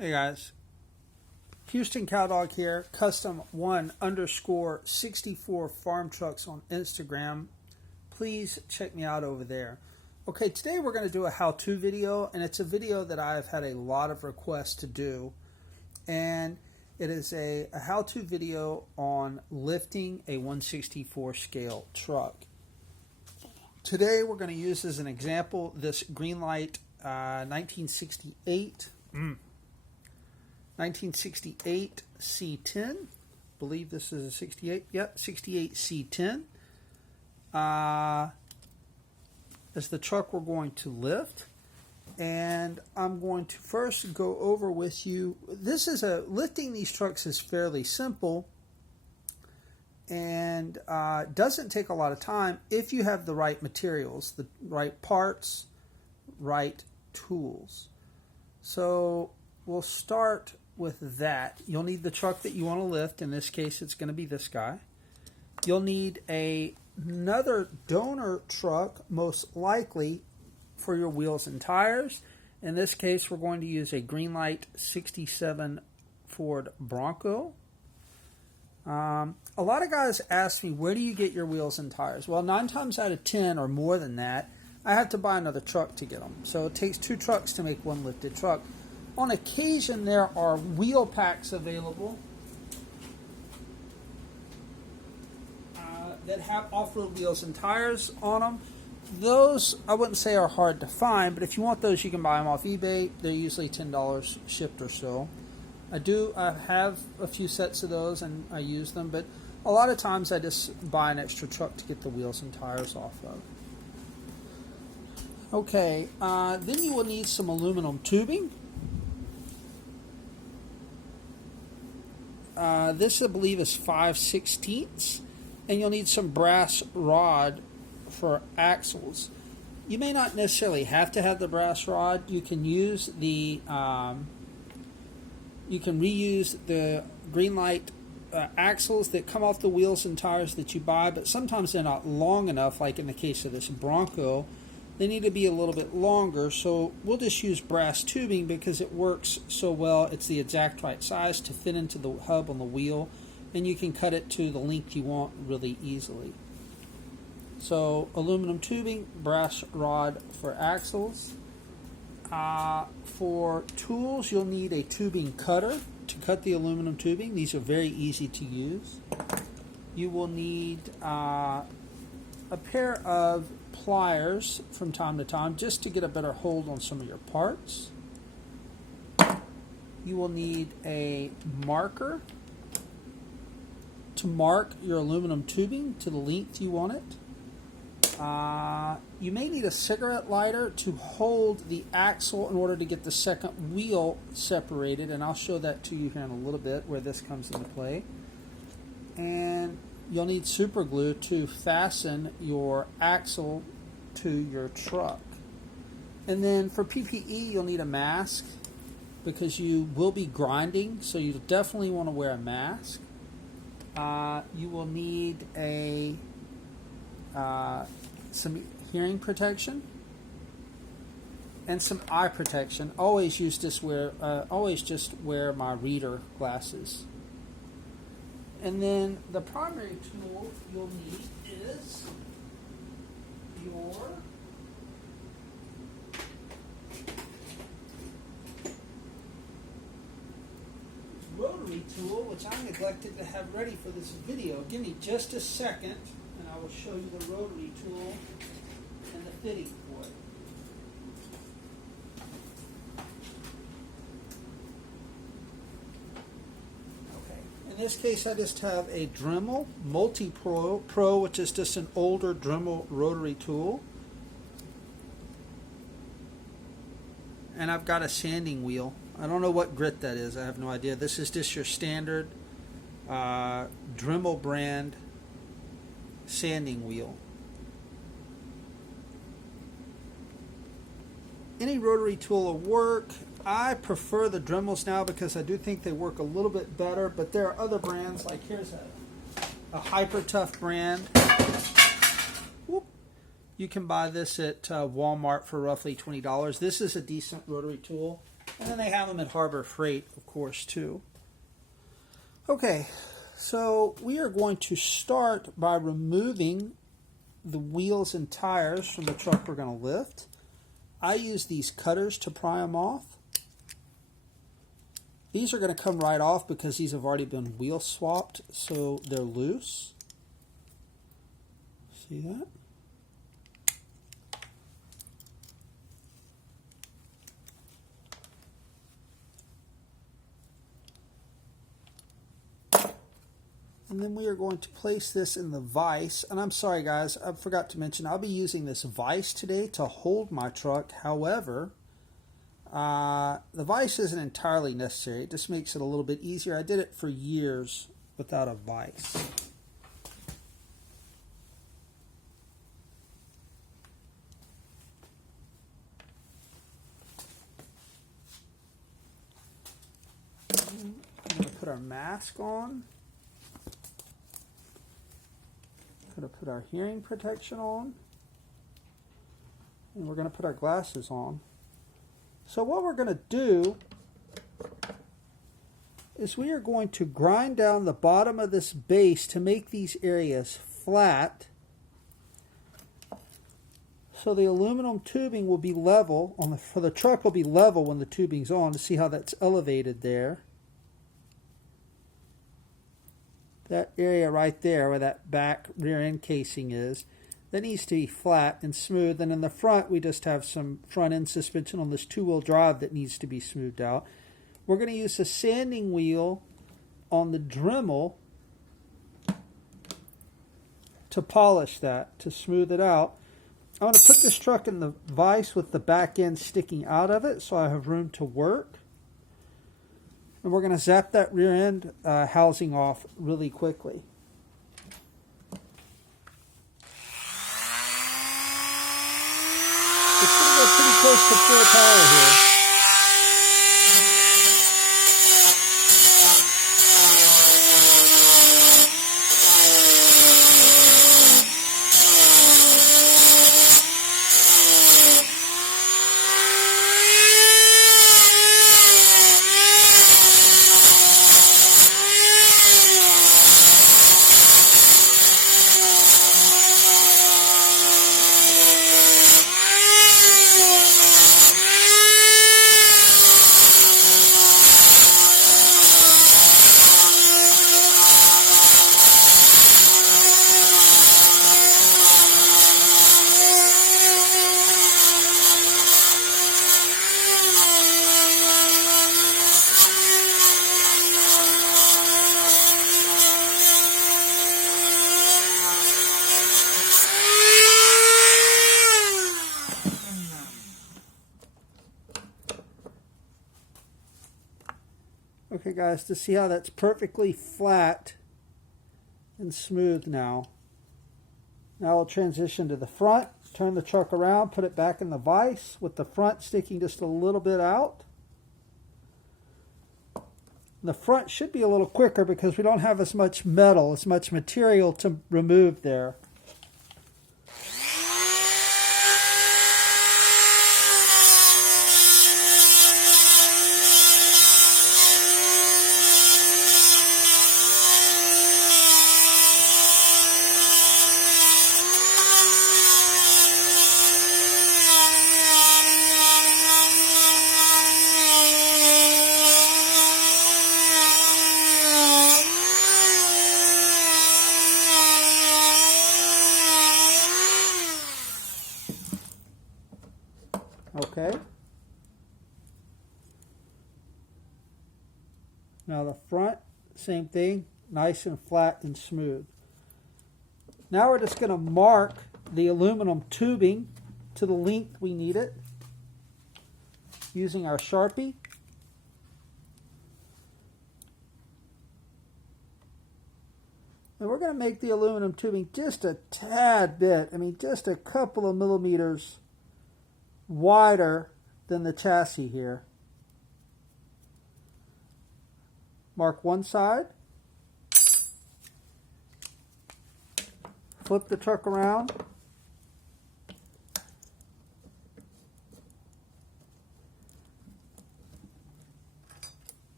Hey guys, Houston Cowdog here, custom 1_64 farm trucks on Instagram. Please check me out over there. Okay, today we're going to do a how-to video, and it's a video that I've had a lot of requests to do. And it is a how-to video on lifting a 1/64 scale truck. Today we're going to use as an example this Greenlight 1968 C10. Believe this is a 68. Yep, 68 C10. Is the truck we're going to lift. And I'm going to first go over with you. Lifting these trucks is fairly simple and doesn't take a lot of time if you have the right materials, the right parts, right tools. So we'll start with that. You'll need the truck that you want to lift. In this case, it's going to be this guy. You'll need another donor truck, most likely, for your wheels and tires. In this case, we're going to use a Greenlight 67 Ford Bronco. A lot of guys ask me, where do you get your wheels and tires? Well, 9 times out of 10 or more than that, I have to buy another truck to get them. So it takes 2 trucks to make one lifted truck. On occasion, there are wheel packs available that have off-road wheels and tires on them. Those, I wouldn't say are hard to find, but if you want those, you can buy them off eBay. They're usually $10 shipped or so. I have a few sets of those, and I use them, but a lot of times I just buy an extra truck to get the wheels and tires off of. Okay, then you will need some aluminum tubing. This, I believe, is 5/16, and you'll need some brass rod for axles. You may not necessarily have to have the brass rod. You can use you can reuse the Greenlight axles that come off the wheels and tires that you buy, but sometimes they're not long enough, like in the case of this Bronco. They need to be a little bit longer, so we'll just use brass tubing because it works so well. It's the exact right size to fit into the hub on the wheel, and you can cut it to the length you want really easily. So aluminum tubing, brass rod for axles. For tools, you'll need a tubing cutter to cut the aluminum tubing. These are very easy to use. You will need a pair of pliers from time to time just to get a better hold on some of your parts. You will need a marker to mark your aluminum tubing to the length you want it. You may need a cigarette lighter to hold the axle in order to get the second wheel separated, and I'll show that to you here in a little bit where this comes into play. And you'll need super glue to fasten your axle to your truck. And then for PPE, you'll need a mask because you will be grinding, so you definitely want to wear a mask. You will need some hearing protection and some eye protection. Always just wear my reader glasses. And then the primary tool you'll need is your rotary tool, which I neglected to have ready for this video. Give me just a second, and I will show you the rotary tool and the fitting for it. In this case, I just have a Dremel Multi-Pro, which is just an older Dremel rotary tool. And I've got a sanding wheel. I don't know what grit that is. I have no idea. This is just your standard Dremel brand sanding wheel. Any rotary tool will work. I prefer the Dremels now because I do think they work a little bit better, but there are other brands, like here's a Hyper Tough brand. Whoop. You can buy this at Walmart for roughly $20. This is a decent rotary tool. And then they have them at Harbor Freight, of course, too. Okay, so we are going to start by removing the wheels and tires from the truck we're going to lift. I use these cutters to pry them off. These are going to come right off because these have already been wheel swapped, so they're loose. See that? And then we are going to place this in the vise. And I'm sorry guys, I forgot to mention, I'll be using this vise today to hold my truck. However, the vise isn't entirely necessary. It just makes it a little bit easier. I did it for years without a vise. I'm going to put our mask on. Going to put our hearing protection on, and we're going to put our glasses on. So what we're going to do is we are going to grind down the bottom of this base to make these areas flat, so the aluminum tubing will be level for the truck will be level when the tubing's on. To see how that's elevated there. That area right there where that back rear end casing is, that needs to be flat and smooth. And in the front, we just have some front end suspension on this two-wheel drive that needs to be smoothed out. We're going to use a sanding wheel on the Dremel to polish that, to smooth it out. I want to put this truck in the vise with the back end sticking out of it so I have room to work. And we're going to zap that rear end housing off really quickly. It's going to go pretty close to full power here. Okay guys, to see how that's perfectly flat and smooth now. Now we'll transition to the front, turn the truck around, put it back in the vise with the front sticking just a little bit out. The front should be a little quicker because we don't have as much metal, as much material to remove there. Okay. Now the front, same thing, nice and flat and smooth. Now we're just going to mark the aluminum tubing to the length we need it using our Sharpie. And we're going to make the aluminum tubing just a tad bit, just a couple of millimeters wider than the chassis here. Mark one side, flip the truck around,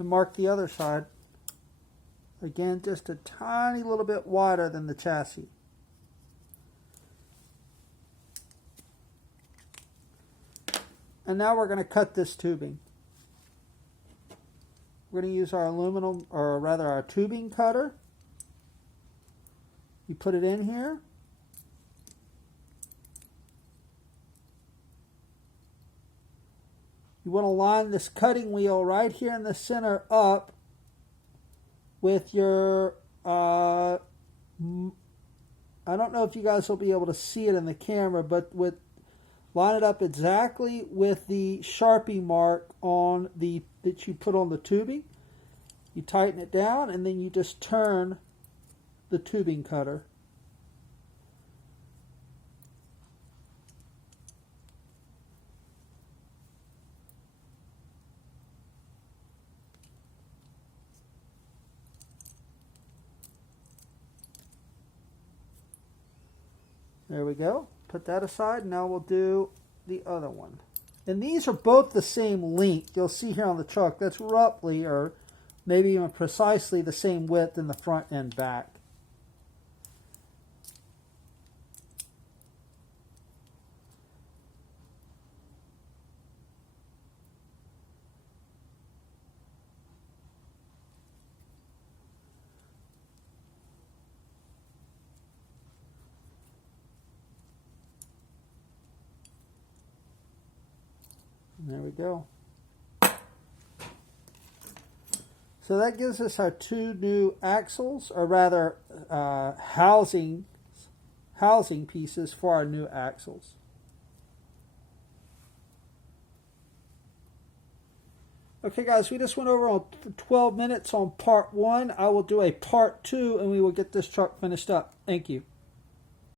and mark the other side. Again, just a tiny little bit wider than the chassis. And now we're going to cut this tubing. We're going to use our aluminum, or rather our tubing cutter. You put it in here. You want to line this cutting wheel right here in the center up with your, I don't know if you guys will be able to see it in the camera, but line it up exactly with the Sharpie mark on that you put on the tubing. You tighten it down, and then you just turn the tubing cutter. There we go. Put that aside. Now we'll do the other one. And these are both the same length. You'll see here on the truck, that's roughly, or maybe even precisely, the same width in the front and back. There we go. So that gives us our two new axles, or rather housing pieces for our new axles. Okay guys, we just went over on 12 minutes on part 1. I will do a part 2 and we will get this truck finished up. Thank you.